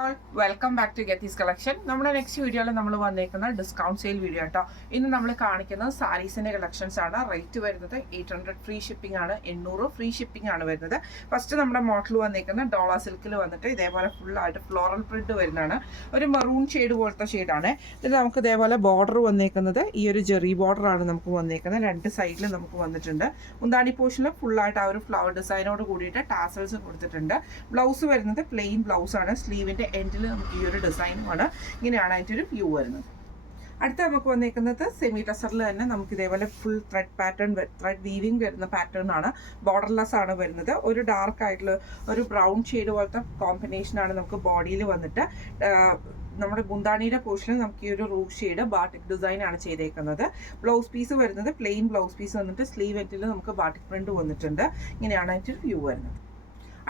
All welcome back to Geethi's collection. നമ്മുടെ next വീഡിയോയിൽ നമ്മൾ വന്നേക്കുന്ന ഡിസ്കൗണ്ട് സെയിൽ വീഡിയോ കേട്ടോ. ഇന്ന് നമ്മൾ കാണിക്കുന്നത് സാരീസിന്റെ കളക്ഷൻസ് ആണ്. റേറ്റ് വരുന്നത് 800 ഫ്രീ ഷിപ്പിംഗ് ആണ്, 800 ഫ്രീ ഷിപ്പിംഗ് ആണ് വരുന്നത്. ഫസ്റ്റ് നമ്മുടെ മോഡൽ വന്നേക്കുന്ന ഡോള സിൽക്കിൽ വന്നിട്ട് ഇതേപോലെ ഫുള്ളായിട്ട് ഫ്ലോറൽ പ്രിന്റ് വരുന്നതാണ്. ഒരു മെറൂൺ ഷെയ്ഡ് പോലത്തെ ഷെയ്ഡാണ്. ഇത് നമുക്ക് ഇതേപോലെ ബോർഡർ വന്നേക്കുന്നത് ഈ ഒരു ജെറി ബോർഡർ ആണ് നമുക്ക് വന്നേക്കുന്നത്. രണ്ട് സൈഡിൽ നമുക്ക് വന്നിട്ടുണ്ട്. മുന്താണി പോർഷനിൽ ഫുള്ളായിട്ട് ആ ഒരു ഫ്ലവർ ഡിസൈനോട് കൂടിയിട്ട് ടാസൽസ് കൊടുത്തിട്ടുണ്ട്. ബ്ലൗസ് വരുന്നത് പ്ലെയിൻ ബ്ലൗസ് ആണ്. സ്ലീവിന്റെ എൻഡിൽ നമുക്ക് ഈ ഒരു ഡിസൈനുമാണ്. ഇങ്ങനെയാണ് അതിൻ്റെ ഒരു വ്യൂ വരുന്നത്. അടുത്ത നമുക്ക് വന്നേക്കുന്നത് സെമി ടസറിൽ തന്നെ നമുക്ക് ഇതേപോലെ full thread pattern, thread weaving വരുന്ന പാറ്റേൺ ആണ്. ബോർഡർലെസ് ആണ് വരുന്നത്. ഒരു ഡാർക്ക് ആയിട്ടുള്ള ഒരു ബ്രൗൺ ഷെയ്ഡ് പോലത്തെ കോമ്പിനേഷനാണ് നമുക്ക് ബോഡിയിൽ വന്നിട്ട്. നമ്മുടെ മുന്താണിയുടെ പോർഷനിൽ നമുക്ക് ഈ ഒരു റൂഫ് ഷെയ്ഡ് ബാട്ടിക് ഡിസൈൻ ആണ് ചെയ്തേക്കുന്നത്. ബ്ലൗസ് പീസ് വരുന്നത് പ്ലെയിൻ ബ്ലൗസ് പീസ് വന്നിട്ട് സ്ലീവ് എൻഡിൽ നമുക്ക് ബാട്ടിക് പ്രിന്റ് വന്നിട്ടുണ്ട്. ഇങ്ങനെയാണ് അതിൻ്റെ ഒരു വ്യൂ വരുന്നത്.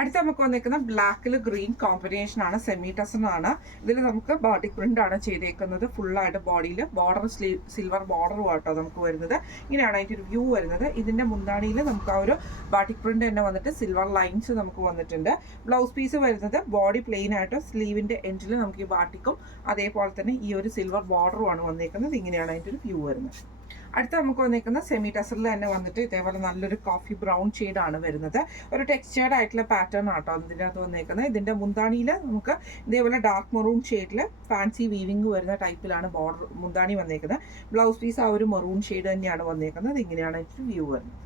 അടുത്ത നമുക്ക് വന്നേക്കുന്ന ബ്ലാക്കിൽ ഗ്രീൻ കോമ്പിനേഷൻ ആണ്. സെമി ടസൺ ആണ്. ഇതിൽ നമുക്ക് ബാട്ടിക് പ്രിന്റ് ആണ് ചെയ്തേക്കുന്നത്. ഫുള്ളായിട്ട് ബോഡിയിൽ ബോർഡർ സിൽവർ ബോർഡറും ആട്ടോ നമുക്ക് വരുന്നത്. ഇങ്ങനെയാണ് അതിൻ്റെ ഒരു വ്യൂ വരുന്നത്. ഇതിന്റെ മുന്താണിയിൽ നമുക്ക് ആ ഒരു ബാട്ടിക് പ്രിന്റ് തന്നെ വന്നിട്ട് സിൽവർ ലൈൻസ് നമുക്ക് വന്നിട്ടുണ്ട്. ബ്ലൗസ് പീസ് വരുന്നത് ബോഡി പ്ലെയിൻ ആയിട്ട് സ്ലീവിന്റെ എൻഡിൽ നമുക്ക് ഈ ബാട്ടിക്കും അതേപോലെ തന്നെ ഈ ഒരു സിൽവർ ബോർഡറും ആണ് വന്നേക്കുന്നത്. ഇങ്ങനെയാണ് അതിൻ്റെ ഒരു വ്യൂ വരുന്നത്. അടുത്ത നമുക്ക് വന്നേക്കുന്ന സെമി ടസറിൽ തന്നെ വന്നിട്ട് ഇതേപോലെ നല്ലൊരു കോഫി ബ്രൗൺ ഷെയ്ഡാണ് വരുന്നത്. ഒരു ടെക്സ്ചേർഡ് ആയിട്ടുള്ള പാറ്റേൺ ആട്ടോ ഇതിൻ്റെ അകത്ത് വന്നേക്കുന്നത്. ഇതിൻ്റെ മുന്താണിയിൽ നമുക്ക് ഇതേപോലെ ഡാർക്ക് മെറൂൺ ഷെയ്ഡിൽ ഫാൻസി വീവിങ് വരുന്ന ടൈപ്പിലാണ് ബോർഡർ മുന്താണി വന്നേക്കുന്നത്. ബ്ലൗസ് പീസ് ആ ഒരു മെറൂൺ ഷെയ്ഡ് തന്നെയാണ് വന്നേക്കുന്നത്. ഇങ്ങനെയാണ് ഇതിൻ്റെ വ്യൂ വരുന്നത്.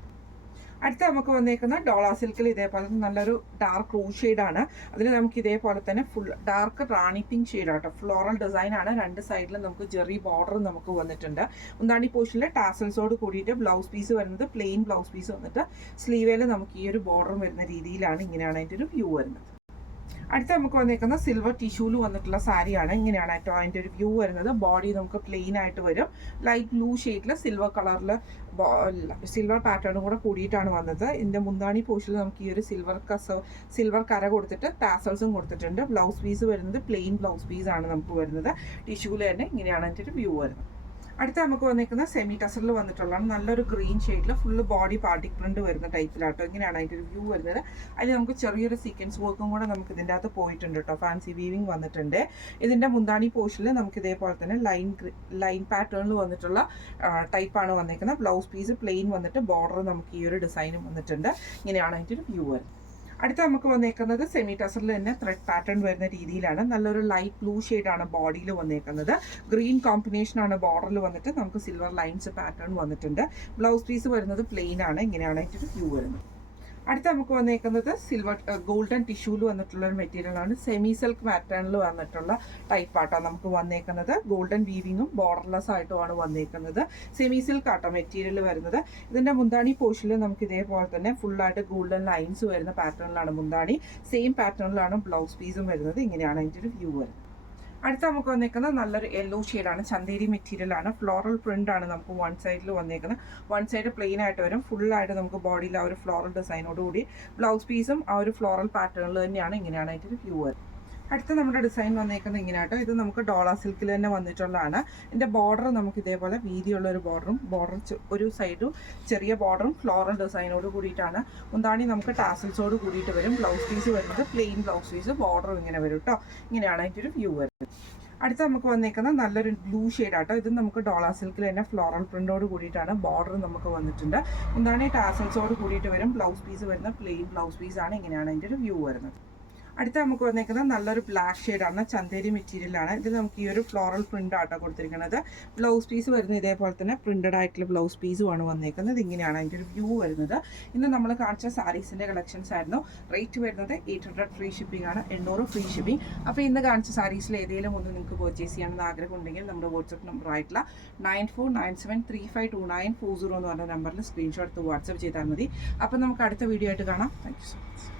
അടുത്ത നമുക്ക് വന്നേക്കുന്ന ഡോള സിൽക്കിൽ ഇതേപോലെ നല്ലൊരു ഡാർക്ക് റൂഫ് ഷെയ്ഡാണ്. അതിൽ നമുക്ക് ഇതേപോലെ തന്നെ ഫുൾ ഡാർക്ക് റാണി പിങ്ക് ഷെയ്ഡാട്ടോ. ഫ്ലോറൽ ഡിസൈൻ ആണ്. രണ്ട് സൈഡിലും നമുക്ക് ജെറി ബോർഡർ നമുക്ക് വന്നിട്ടുണ്ട്. മുന്താണി പോർഷനിൽ ടാസൽസോട് കൂടിയിട്ട് ബ്ലൗസ് പീസ് വരുന്നത് പ്ലെയിൻ ബ്ലൗസ് പീസ് വന്നിട്ട് സ്ലീവേൽ നമുക്ക് ഈ ഒരു ബോർഡർ വരുന്ന രീതിയിലാണ്. ഇങ്ങനെയാണ് അതിൻ്റെ ഒരു വ്യൂ വരുന്നത്. അടുത്ത നമുക്ക് വന്നേക്കുന്ന സിൽവർ ടിഷ്യൂല് വന്നിട്ടുള്ള സാരിയാണ്. ഇങ്ങനെയാണ് ഏറ്റവും അതിൻ്റെ ഒരു വ്യൂ വരുന്നത്. ബോഡി നമുക്ക് പ്ലെയിൻ ആയിട്ട് വരും. ലൈറ്റ് ബ്ലൂ ഷെയ്ഡിൽ സിൽവർ കളറിൽ സിൽവർ പാറ്റേണും കൂടെ കൂടിയിട്ടാണ് വന്നത്. ഇതിൻ്റെ മുന്താണി പോർഷനിൽ നമുക്ക് ഈ ഒരു സിൽവർ കര കൊടുത്തിട്ട് ടാസൽസും കൊടുത്തിട്ടുണ്ട്. ബ്ലൗസ് പീസ് വരുന്നത് പ്ലെയിൻ ബ്ലൗസ് പീസ് ആണ് നമുക്ക് വരുന്നത്. ടിഷ്യൂല് തന്നെ ഇങ്ങനെയാണ് അതിൻ്റെ ഒരു വ്യൂ വരുന്നത്. അടുത്ത നമുക്ക് വന്നിരിക്കുന്ന സെമി ടസറിൽ വന്നിട്ടുള്ളതാണ്. നല്ലൊരു ഗ്രീൻ ഷെയ്ഡിൽ ഫുള്ള് ബോഡി പാർട്ടിക് പ്രിന്റ് വരുന്ന ടൈപ്പിലാട്ടോ. ഇങ്ങനെയാണ് അതിൻ്റെ ഒരു വ്യൂ വരുന്നത്. അതിൽ നമുക്ക് ചെറിയൊരു സീക്വൻസ് വർക്കും കൂടെ നമുക്ക് ഇതിൻ്റെ അകത്ത് പോയിട്ടുണ്ട് കേട്ടോ. ഫാൻസി വീവിങ് വന്നിട്ടുണ്ട്. ഇതിൻ്റെ മുന്താണി പോർഷനിൽ നമുക്ക് ഇതേപോലെ തന്നെ ലൈൻ പാറ്റേണിൽ വന്നിട്ടുള്ള ടൈപ്പാണ് വന്നിരിക്കുന്നത്. ബ്ലൗസ് പീസ് പ്ലെയിൻ വന്നിട്ട് ബോർഡർ നമുക്ക് ഈ ഒരു ഡിസൈനും വന്നിട്ടുണ്ട്. ഇങ്ങനെയാണ് അതിൻ്റെ ഒരു വ്യൂ വരുന്നത്. അടുത്ത നമുക്ക് വന്നേക്കുന്നത് സെമി ടസറിൽ തന്നെ ത്രെഡ് പാറ്റേൺ വരുന്ന രീതിയിലാണ്. നല്ലൊരു ലൈറ്റ് ബ്ലൂ ഷെയ്ഡാണ് ബോഡിയിൽ വന്നേക്കുന്നത്. ഗ്രീൻ കോമ്പിനേഷനാണ് ബോർഡറിൽ വന്നിട്ട് നമുക്ക് സിൽവർ ലൈൻസ് പാറ്റേൺ വന്നിട്ടുണ്ട്. ബ്ലൗസ് പീസ് വരുന്നത് പ്ലെയിൻ ആണ്. ഇങ്ങനെയാണ് അതിൻ്റെ വ്യൂ വരുന്നത്. അടുത്ത നമുക്ക് വന്നേക്കുന്നത് സിൽവർ ഗോൾഡൻ ടിഷ്യൂല് വന്നിട്ടുള്ള ഒരു മെറ്റീരിയലാണ്. സെമി സിൽക്ക് പാറ്റേണിൽ വന്നിട്ടുള്ള ടൈപ്പാട്ടോ നമുക്ക് വന്നേക്കുന്നത്. ഗോൾഡൻ വീവിങ്ങും ബോർഡർലെസ് ആയിട്ടുമാണ് വന്നേക്കുന്നത്. സെമി സിൽക്ക് ആട്ടോ മെറ്റീരിയൽ വരുന്നത്. ഇതിൻ്റെ മുന്താണി പോർഷനിൽ നമുക്ക് ഇതേപോലെ തന്നെ ഫുള്ളായിട്ട് ഗോൾഡൻ ലൈൻസ് വരുന്ന പാറ്റേണിലാണ് മുന്താണി. സെയിം പാറ്റേണിലാണ് ബ്ലൗസ് പീസും വരുന്നത്. ഇങ്ങനെയാണ് അതിൻ്റെ ഒരു വ്യൂ വരുന്നത്. അടുത്ത നമുക്ക് വന്നേക്കുന്നത് നല്ലൊരു യെല്ലോ ഷെയ്ഡാണ്. ചന്തേരി മെറ്റീരിയലാണ്. ഫ്ലോറൽ പ്രിന്റ് ആണ് നമുക്ക് വൺ സൈഡിൽ വന്നേക്കുന്നത്. വൺ സൈഡ് പ്ലെയിൻ ആയിട്ട് വരും. ഫുള്ളായിട്ട് നമുക്ക് ബോഡിയിൽ ആ ഒരു ഫ്ലോറൽ ഡിസൈനോട് കൂടി ബ്ലൗസ് പീസും ആ ഒരു ഫ്ലോറൽ പാറ്റേണിൽ തന്നെയാണ്. ഇങ്ങനെയാണ് അതിൻ്റെ ഒരു വ്യൂ വരുന്നത്. അടുത്ത നമ്മുടെ ഡിസൈൻ വന്നേക്കുന്നത് ഇങ്ങനെയാട്ടോ. ഇത് നമുക്ക് ഡോള സിൽക്കിൽ തന്നെ വന്നിട്ടുള്ളതാണ്. ഇതിൻ്റെ ബോർഡർ നമുക്ക് ഇതേപോലെ വീതിയുള്ള ഒരു ബോർഡർ ഒരു സൈഡും ചെറിയ ബോർഡറും ഫ്ലോറൽ ഡിസൈനോട് കൂടിയിട്ടാണ്. മുന്താണി നമുക്ക് ടാസൽസോട് കൂടിയിട്ട് വരും. ബ്ലൗസ് പീസ് വരുന്നത് പ്ലെയിൻ ബ്ലൗസ് പീസ്, ബോർഡറും ഇങ്ങനെ വരും കേട്ടോ. ഇങ്ങനെയാണ് അതിൻ്റെ ഒരു വ്യൂ വരുന്നത്. അടുത്ത നമുക്ക് വന്നേക്കുന്നത് നല്ലൊരു ബ്ലൂ ഷെയ്ഡാട്ടോ. ഇത് നമുക്ക് ഡോള സിൽക്കിൽ തന്നെ ഫ്ലോറൽ പ്രിന്റോട് കൂടിയിട്ടാണ്. ബോർഡർ നമുക്ക് വന്നിട്ടുണ്ട്. മുന്താണി ടാസൽസോട് കൂടിയിട്ട് വരും. ബ്ലൗസ് പീസ് വരുന്ന പ്ലെയിൻ ബ്ലൗസ് പീസ് ആണ്. ഇങ്ങനെയാണ് അതിൻ്റെ ഒരു വ്യൂ വരുന്നത്. അടുത്ത നമുക്ക് വന്നേക്കുന്നത് നല്ലൊരു ബ്ലാക്ക് ഷെയ്ഡാണ്. ചന്തേരി മെറ്റീരിയലാണ്. ഇത് നമുക്ക് ഈ ഒരു ഫ്ലോറൽ പ്രിന്റ് ആട്ടോ കൊടുത്തിരിക്കുന്നത്. ബ്ലൗസ് പീസ് വരുന്നത് ഇതേപോലെ തന്നെ പ്രിന്റഡ് ആയിട്ടുള്ള ബ്ലൗസ് പീസുമാണ് വന്നേക്കുന്നത്. ഇങ്ങനെയാണ് അതിൻ്റെ ഒരു വ്യൂ വരുന്നത്. ഇന്ന് നമ്മൾ കാണിച്ച സാരീസിൻ്റെ കളക്ഷൻസ് ആയിരുന്നു. റേറ്റ് വരുന്നത് 800 ഫ്രീ ഷിപ്പിംഗ് ആണ്, 800 ഫ്രീ ഷിപ്പിംഗ്. അപ്പോൾ ഇന്ന് കാണിച്ച സാരീസിൽ ഏതെങ്കിലും ഒന്ന് നിങ്ങൾക്ക് പർച്ചേസ് ചെയ്യണമെന്ന് ആഗ്രഹം ഉണ്ടെങ്കിൽ നമ്മുടെ വാട്സപ്പ് നമ്പർ ആയിട്ടുള്ള 9497352940 എന്ന് പറഞ്ഞ നമ്പറിൽ സ്ക്രീൻഷോട്ട് എടുത്ത് വാട്സപ്പ് ചെയ്താൽ മതി. അപ്പോൾ നമുക്ക് അടുത്ത വീഡിയോ ആയിട്ട് കാണാം. Thank you so much.